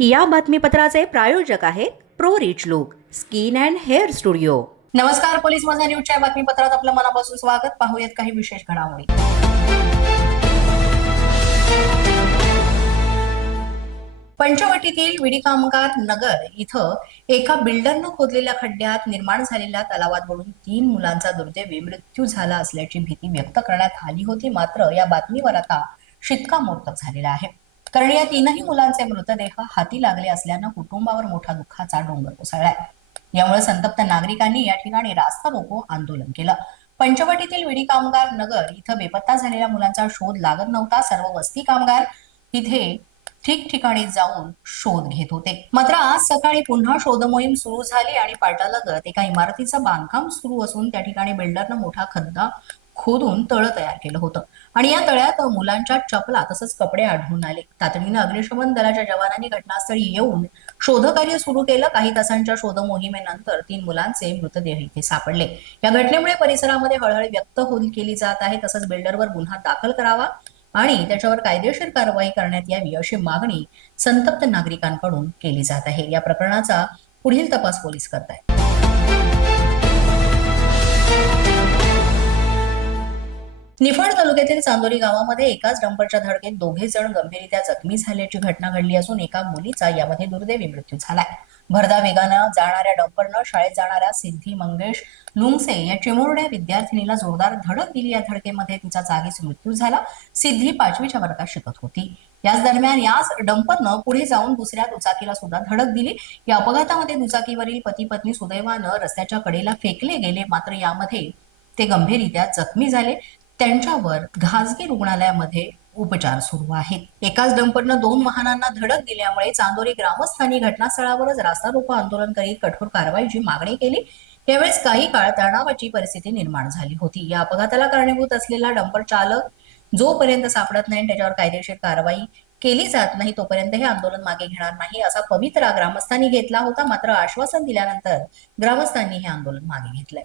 या बातमीपत्राचे प्रायोजक आहेत pro rich look skin and hair studio. नमस्कार पोलीस माझा न्यूजच्या बातमीपत्रात आपलं मनापासून स्वागत. पाहूयात काही विशेष घडामोडी. पंचवटीतील विडी कामगार नगर इथं एका बिल्डरनं खोदलेल्या खड्ड्यात निर्माण झालेल्या तलावात बुडून तीन मुलांचा दुर्दैवी मृत्यू झाला असल्याची भीती व्यक्त करण्यात आली होती. मात्र या बातमीवर आता शिक्कामोर्तब झालेला आहे. कारण या तीनही मुलांचे मृतदेह हाती लागले असल्यानं कुटुंबावर मोठा दुःखाचा डोंगर कोसळलाय. यामुळे संतप्त नागरिकांनी या ठिकाणी रास्ता रोको आंदोलन केलं. पंचवटीतील विडी कामगार नगर इथं बेपत्ता झालेल्या मुलांचा शोध लागत नव्हता. सर्व वस्ती कामगार इथे ठिकठिकाणी जाऊन शोध घेत होते. मात्र आज सकाळी पुन्हा शोध मोहीम सुरू झाली आणि पाटालगत एका इमारतीचं बांधकाम सुरू असून त्या ठिकाणी बिल्डरनं मोठा खड्डा खोदून तळं तयार केलं होतं. आणि या तळ्यात मुलांच्या चपला तसंच कपडे आढळून आले. तातडीनं अग्निशमन दलाच्या जवानांनी घटनास्थळी येऊन शोधकार्य सुरू केलं. काही तासांच्या शोध मोहिमेनंतर तीन मुलांचे मृतदेह इथे सापडले. या घटनेमुळे परिसरामध्ये हळहळ व्यक्त होईल केली जात आहे. तसंच बिल्डरवर गुन्हा दाखल करावा आणि त्याच्यावर कायदेशीर कारवाई करण्यात यावी अशी मागणी संतप्त नागरिकांकडून केली जात आहे. या प्रकरणाचा पुढील तपास पोलीस करत आहेत निफाड तालुक्यातील चांदोरी गावामध्ये एकाच डंपरच्या धडकेत दोघे जण गंभीररित्या जखमी झाल्याची घटना घडली असून एका मुलीचा यामध्ये दुर्दैवी मृत्यू झालाय. भरदा वेगानं जाणाऱ्या डंपरनं शाळेत जाणाऱ्या सिद्धी मंगेश लुंगसे या चिमुरड्या विद्यार्थिनीला जोरदार धडक दिली. या धडकेमध्ये तिचा जागीच मृत्यू झाला. सिद्धी पाचवीच्या वर्गात शिकत होती. याच दरम्यान याच डंपरनं पुढे जाऊन दुसऱ्या दुचाकीला सुद्धा धडक दिली. या अपघातामध्ये दुचाकीवरील पती पत्नी सुदैवानं रस्त्याच्या कडेला फेकले गेले. मात्र यामध्ये ते गंभीररित्या जखमी झाले. त्यांच्यावर खासगी रुग्णालयामध्ये उपचार सुरू आहेत. एकाच डंपरनं दोन वाहनांना धडक दिल्यामुळे चांदोरी ग्रामस्थांनी घटनास्थळावरच रास्ता रोको आंदोलन करीत कठोर कारवाईची मागणी केली. यावेळेस काही काळ तणावाची परिस्थिती निर्माण झाली होती. या अपघाताला कारणीभूत असलेला डंपर चालक जोपर्यंत सापडत नाही त्याच्यावर कायदेशीर कारवाई केली जात नाही तोपर्यंत हे आंदोलन मागे घेणार नाही असा पवित्रा ग्रामस्थांनी घेतला होता. मात्र आश्वासन दिल्यानंतर ग्रामस्थांनी हे आंदोलन मागे घेतलंय.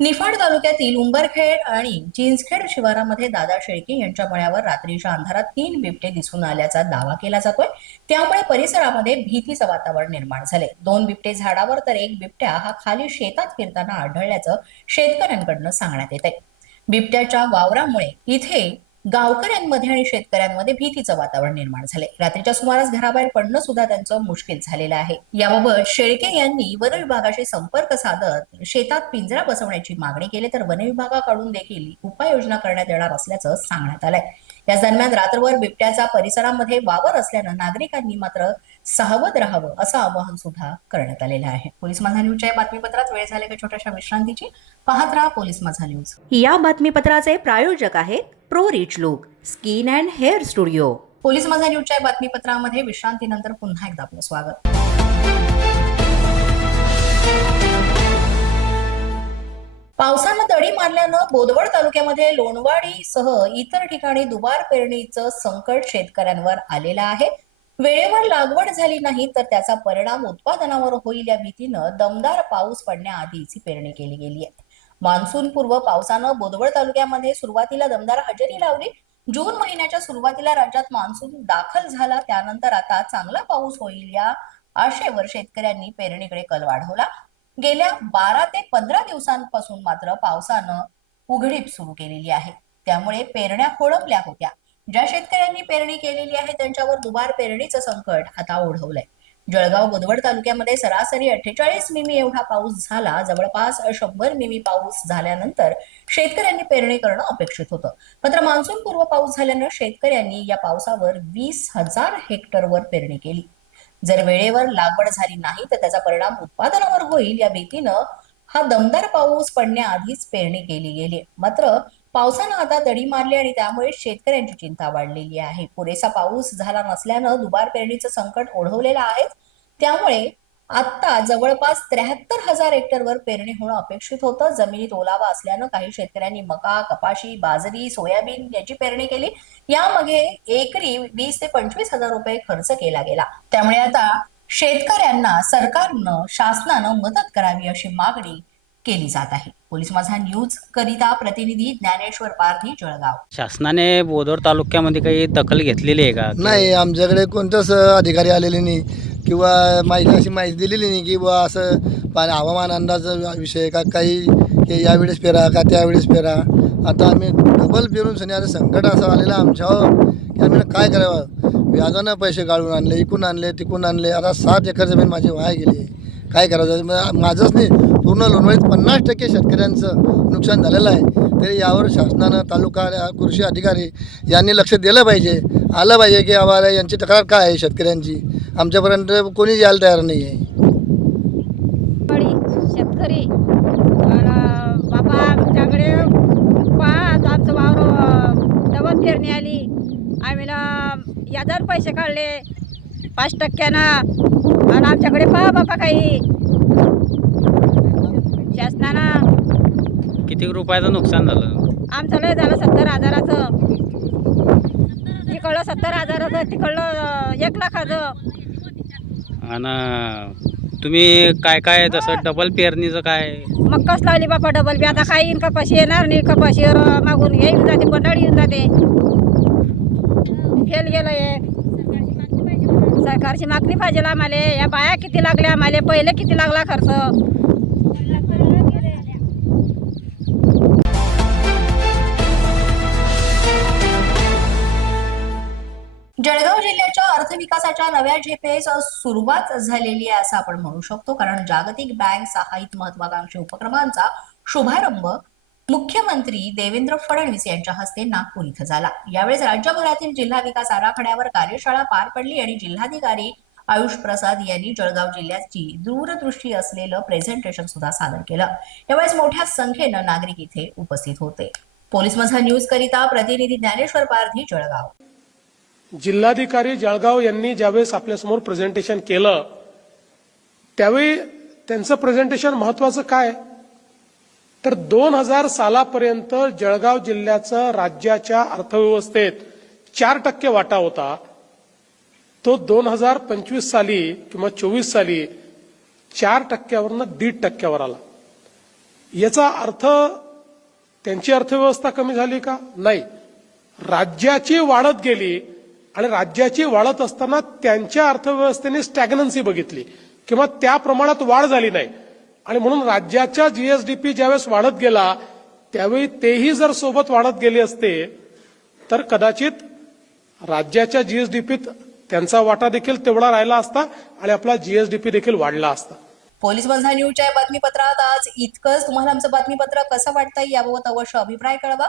निफाड तालुक्यातील उंबरखेड आणि चिंचखेड शिवारामध्ये दादा शेळके यांच्या मळ्यावर रात्रीच्या अंधारात तीन बिबटे दिसून आल्याचा दावा केला जातोय. त्यामुळे परिसरामध्ये भीतीचं वातावरण निर्माण झाले दोन बिबटे झाडावर तर एक बिबट्या हा खाली शेतात फिरताना आढळल्याचं शेतकऱ्यांकडनं सांगण्यात येत आहे बिबट्याच्या वावरामुळे इथे गावकऱ्यांमध्ये आणि शेतकऱ्यांमध्ये भीतीचं वातावरण निर्माण झाले रात्रीच्या सुमारास घराबाहेर पडणं सुद्धा त्यांचं मुश्किल झालेलं आहे. याबाबत शेळके यांनी वन विभागाशी संपर्क साधत शेतात पिंजरा बसवण्याची मागणी केली तर वन विभागाकडून देखील उपाययोजना करण्यात येणार असल्याचं सांगण्यात आलंय. या दरम्यान रात्रभर बिबट्याचा परिसरामध्ये वावर असल्यानं नागरिकांनी मात्र सावध राहावं असं आवाहन सुद्धा करण्यात आलेलं आहे. पोलीस माझा न्यूजच्या बातमीपत्रात वेळ झाले का छोट्याशा विश्रांतीची पाहत राहा पोलीस माझा न्यूज. या बातमीपत्राचे प्रायोजक आहेत pro rich look skin and hair studio. Police Majha न्यूजच्या बातमीपत्रामध्ये विश्रांतीनंतर पुन्हा एकदा आपलं स्वागत. पावसानं दडी मारल्यानं बोदवड तालुक्यामध्ये लोणवाडी सह इतर ठिकाणी दुबार पेरणीचं संकट शेतकऱ्यांवर आलेलं आहे. वेळेवर लागवड झाली नाही तर त्याचा परिणाम उत्पादनावर होईल या भीतीनं दमदार पाऊस पडण्याआधीच ही पेरणी केली गेली आहे. मान्सून पूर्व पावसानं बोदवड तालुक्यामध्ये सुरुवातीला दमदार हजेरी लावली. जून महिन्याच्या सुरुवातीला राज्यात मान्सून दाखल झाला त्यानंतर आता चांगला पाऊस होईल या आशेवर शेतकऱ्यांनी पेरणीकडे कल वाढवला. गेल्या बारा ते पंधरा दिवसांपासून मात्र पावसानं उघडीप सुरू केलेली आहे. त्यामुळे पेरण्या खोळंबल्या होत्या. ज्या शेतकऱ्यांनी पेरणी केलेली आहे त्यांच्यावर दुबार पेरणीचं संकट आता ओढवलंय. जळगाव गोदवड तालुक्यामध्ये सरासरी अठ्ठेचाळीस मिमी एवढा पाऊस झाला. जवळपास शंभर मिमी पाऊस झाल्यानंतर शेतकऱ्यांनी पेरणी करणं अपेक्षित होतं. मात्र मान्सून पूर्व पाऊस झाल्यानं शेतकऱ्यांनी या पावसावर वीस हजार हेक्टरवर पेरणी केली. जर वेळेवर लागवड झाली नाही तर त्याचा परिणाम उत्पादनावर होईल. या भीतीनं हा दमदार पाऊस पडण्याआधीच पेरणी केली गेली. मात्र पावसानं आता दडी मारली आणि त्यामुळे शेतकऱ्यांची चिंता वाढलेली आहे. पुरेसा पाऊस झाला नसल्यानं दुबार पेरणीचं संकट ओढवलेलं आहे. त्यामुळे आता जवळपास त्र्याहत्तर हजार हेक्टरवर पेरणी होणं अपेक्षित होतं. जमिनीत ओलावा असल्यानं काही शेतकऱ्यांनी मका कपाशी बाजरी सोयाबीन याची पेरणी केली. यामध्ये एकरी वीस ते पंचवीस हजार रुपये खर्च केला गेला. त्यामुळे आता शेतकऱ्यांना सरकारनं शासनानं मदत करावी अशी मागणी केली जात आहे. पोलीस माझा न्यूज करिता प्रतिनिधी ज्ञानेश्वर पारधी जळगाव. शासनाने बोदर तालुक्यामध्ये काही दखल घेतलेली आहे का? नाही आमच्याकडे कोणताच अधिकारी आलेले नाही. किंवा माहिती अशी माहिती दिलेली नाही की बुवा असं पा हवामान अंदाज विषय का? काही की यावेळेस पेरा का त्यावेळेस पेरा? आता आम्ही डबल पेरून सनी आता संकट असं आलेलं आहे आमच्यावर की आम्ही काय करावं? व्याजानं पैसे काढून आणले इकून आणले तिकून आणले. आता सात एकर जमीन माझी वाया गेली. काय करायचं? मग माझंच नाही. पूर्ण लोणवळीत पन्नास टक्के शेतकऱ्यांचं नुकसान झालेलं आहे. तरी यावर शासनानं तालुका कृषी अधिकारी यांनी लक्ष दिलं पाहिजे. आलं पाहिजे की आम्हाला यांची तक्रार काय आहे शेतकऱ्यांची? आमच्यापर्यंत कोणी यायला तयार नाही आहे शेतकरी. बाबा आमच्याकडे पाच आमचं वावर डबल पेरणी आली. आम्ही ना यादर पैसे काढले. पाच टक्क्यानं. आणि आमच्याकडे पहा बाबा काही. शासनानं किती रुपयाचं नुकसान झालं? आमचं लय झालं सत्तर हजाराचं. तिकडलं सत्तर हजाराचं तिकडलं अं, एक लाखाचं. आणि तुम्ही काय काय जसं डबल पेरणीचं काय? मग कस लावली बापा डबल बी आता काही येईन कपाशी येणार नाही कपाशीवर अं, मागून येऊन जाते बंडाळी येऊन जाते. फेल गेलं हे. सरकारची मागणी पाहिजे आम्हाला. या बाया किती लागल्या आम्हाला? पहिले किती लागला खर्च? विकासाच्या नव्या झेपेस सुरुवात झालेली आहे असं आपण म्हणू शकतो. कारण जागतिक बँक सहाय्यित महत्वाकांक्षी उपक्रमांचा शुभारंभ मुख्यमंत्री देवेंद्र फडणवीस यांच्या हस्ते नागपूर इथं झाला. यावेळेस राज्यभरातील जिल्हा विकास आराखड्यावर कार्यशाळा पार पडली आणि जिल्हाधिकारी आयुष प्रसाद यांनी जळगाव जिल्ह्याची दूरदृष्टी असलेलं प्रेझेंटेशन सुद्धा सादर केलं. यावेळेस मोठ्या संख्येनं नागरिक इथे उपस्थित होते. पोलीस माझा न्यूज करिता प्रतिनिधी ज्ञानेश्वर पारधी जळगाव. जिल्हाधिकारी जळगाव यांनी ज्यावेळेस आपल्यासमोर प्रेझेंटेशन केलं त्यावेळी त्यांचं प्रेझेंटेशन महत्वाचं काय? तर दोन हजार सालापर्यंत जळगाव जिल्ह्याचं राज्याच्या अर्थव्यवस्थेत चार टक्के वाटा होता. तो दोन हजार पंचवीस साली किंवा चोवीस साली चार टक्क्यावरनं दीड टक्क्यावर आला. याचा अर्थ त्यांची अर्थव्यवस्था कमी झाली का? नाही. राज्याची वाढत गेली आणि राज्याची वाढत असताना त्यांच्या अर्थव्यवस्थेने स्टॅग्नन्सी बघितली. किंवा त्या प्रमाणात वाढ झाली नाही. आणि म्हणून राज्याच्या जीएसडीपी ज्यावेळेस वाढत गेला त्यावेळी तेही जर सोबत वाढत गेले असते तर कदाचित राज्याच्या जीएसडीपीत त्यांचा वाटा देखील तेवढा राहिला असता आणि आपला जीएसडीपी देखील वाढला असता. पोलीस बंधा न्यूजच्या बातमीपत्रात आज इतकंच. तुम्हाला आमचं बातमीपत्र कसं वाटतं याबाबत अवश्य अभिप्राय कळवा.